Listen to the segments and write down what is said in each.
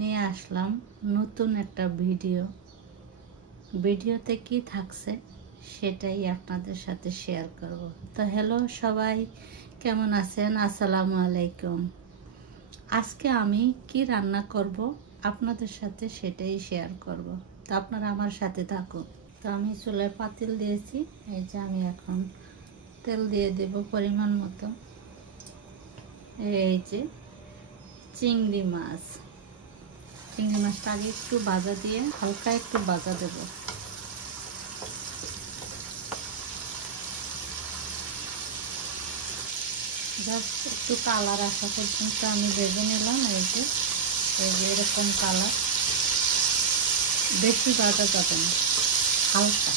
নিয়ে আসলাম নতুন একটা ভিডিওতে কি থাকছে সেটাই আপনাদের সাথে শেয়ার করব। তো হ্যালো সবাই, কেমন আছেন? আসসালামু আলাইকুম। আজকে আমি কি রান্না করব আপনাদের সাথে সেটাই শেয়ার করব, তো আপনারা আমার সাথে থাকুন। তো আমি চুলায় পাতিল দিয়েছি, এই যে আমি এখন তেল দিয়ে দেব পরিমাণ মতো। এই যে চিংড়ি মাছটা আগে একটু ভাজা দিয়ে হালকা একটু ভাজা দেব। জাস্ট একটু কালার আসা পর্যন্ত আমি ভেজে নিলাম। এই যে এরকম কালার, বেশি ভাজা যাবে না, হালকা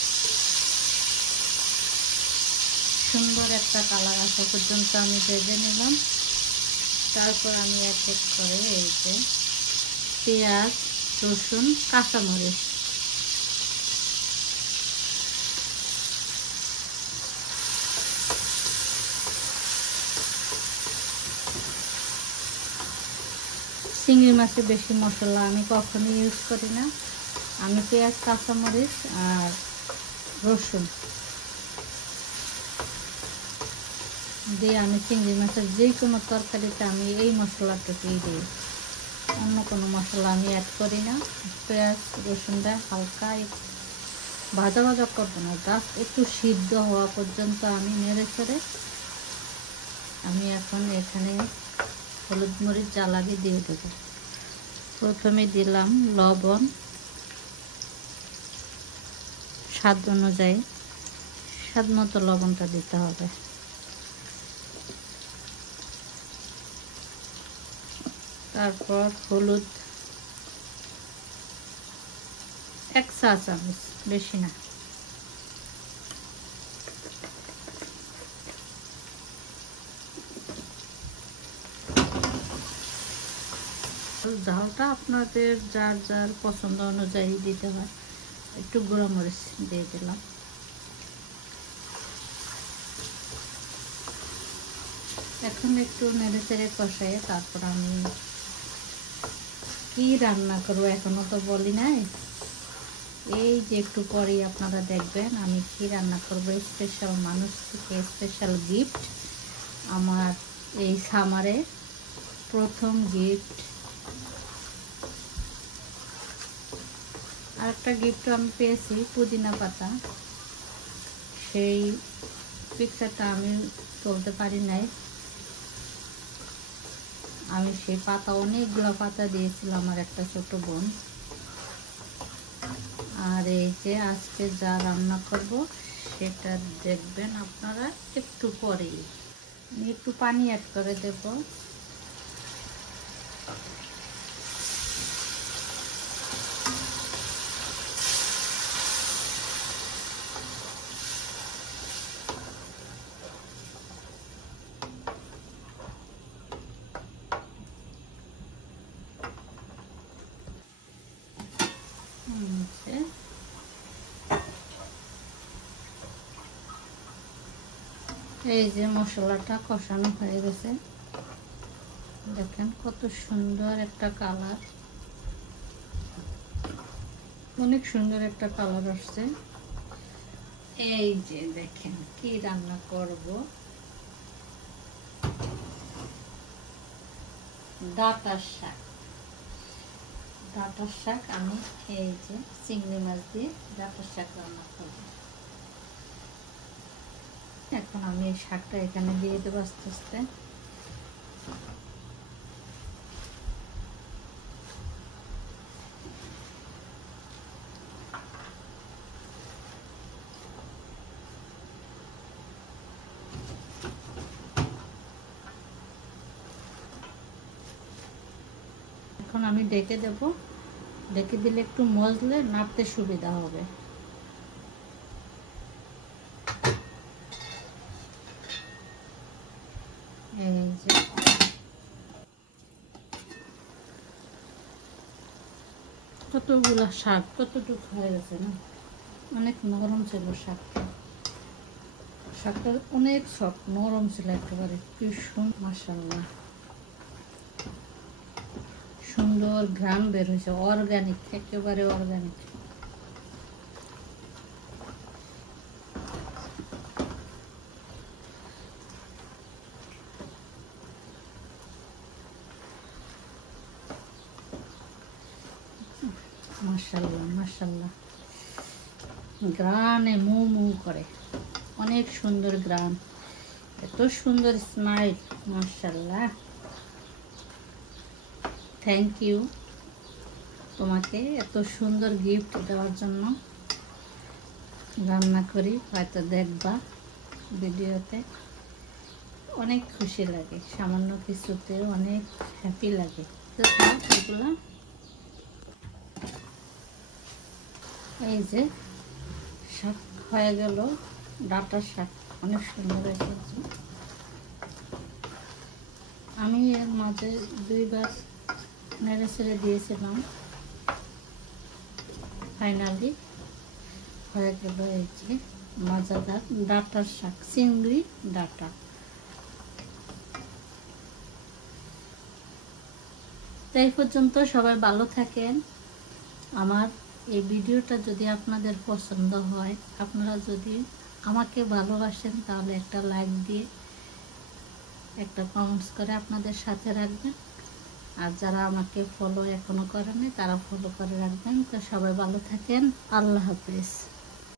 সুন্দর একটা কালার আসা পর্যন্ত আমি ভেজে নিলাম। তারপর আমি এক এক করে এই যে পেঁয়াজ, রসুন, কাঁচামরিচ চিংড়ি মাছে বেশি মশলা আমি কখনো ইউজ করি না। আমি পেঁয়াজ, কাঁচামরিচ আর রসুন দিয়ে আমি চিংড়ি মাছের যে কোনো তরকারিতে আমি এই মশলাটাকেই দিই, অন্য কোনো মশলা আমি অ্যাড করি না। পেঁয়াজ রসুনটা হালকা ভাজা ভাজা করবো না, জাস্ট একটু সিদ্ধ হওয়া পর্যন্ত আমি নেড়ে চেড়ে আমি এখন এখানে হলুদ মরিচ জ্বালানি দিয়ে দেব। প্রথমে দিলাম লবণ, স্বাদ অনুযায়ী, স্বাদ মতো লবণটা দিতে হবে। তারপর হলুদ 1 চা চামচ, বেশি না। ঝালটা আপনাদের যার যার পছন্দ অনুযায়ী দিতে হয়। একটু গুঁড়া মরিচ দিয়ে দিলাম। এখন একটু নেড়ে চেড়ে কষাই তারপর আমি কি রান্না করবো এখনো তো বলি নাই। এই যে একটু পরেই আপনারা দেখবেন আমি কি রান্না করবো। স্পেশাল মানুষ থেকে স্পেশাল গিফট, আমার এই সামারে প্রথম গিফট। আরেকটা গিফটও আমি পেয়েছি, পুদিনা পাতা। সেই পিকচারটা আমি তুলতে পারি নাই। আমি সেই পাতা, অনেকগুলো পাতা দিয়েছিলাম আমার একটা ছোট বোন। আর এই যে আজকে যা রান্না করব সেটা দেখবেন আপনারা একটু পরেই। আমি একটু পানি অ্যাড করে দেব। এই যে মশলাটা কষানো হয়ে গেছে, দেখেন কত সুন্দর একটা কালার, অনেক সুন্দর একটা কালার আসছে। এই যে দেখেন কি রান্না করব, ডাঁটার শাক। আমি এই যে চিংড়ি মাছ দিয়ে ডাঁটার শাক রান্না করব। এখন আমি এই শাকটা এখানে দিয়ে দেবো আস্তে আস্তে। এখন আমি ডেকে দেব, ডেকে দিলে একটু মজলে নাড়তে সুবিধা হবে। এই যে কতগুলো শাক, কতটুকু হয়ে গেছে না, অনেক নরম ছিল শাকটা। শাকটা অনেক সফট, নরম ছিল একেবারে, কি সুন্দর, মাশাআল্লাহ সুন্দর ঘ্রাণ বের হয়েছে, অর্গানিক, একেবারে অর্গানিক। মাশাআল্লাহ মাশাআল্লাহ, গ্রানে মু মু করে, অনেক সুন্দর গ্রান, এত সুন্দর স্মাইল, মাশাআল্লাহ। থ্যাংক ইউ তোমাকে এত সুন্দর গিফট দেওয়ার জন্য। রান্না করি, হয়তো দেখবা ভিডিওতে, অনেক খুশি লাগে, সামান্য কিছুতে অনেক হ্যাপি লাগে। তো এগুলো এই যে শাক হয়ে গেল, ডাঁটার শাক অনেক সুন্দর হয়েছে। আমি এর মাঝে 2 বার নেড়ে ছেড়ে দিয়েছিলাম, ফাইনালি হয়ে গেল এই যে মজাদার ডাঁটার শাক, চিংড়ি ডাঁটা। তাই পর্যন্ত সবাই ভালো থাকেন। আমার এই ভিডিওটা যদি আপনাদের পছন্দ হয়, আপনারা যদি আমাকে ভালোবাসেন, তাহলে একটা লাইক দিয়ে একটা কমেন্টস করে আপনাদের সাথে রাখবেন। আর যারা আমাকে ফলো এখনো করেনি, তারা ফলো করে রাখবেন। তো সবাই ভালো থাকেন, আল্লাহ হাফেজ।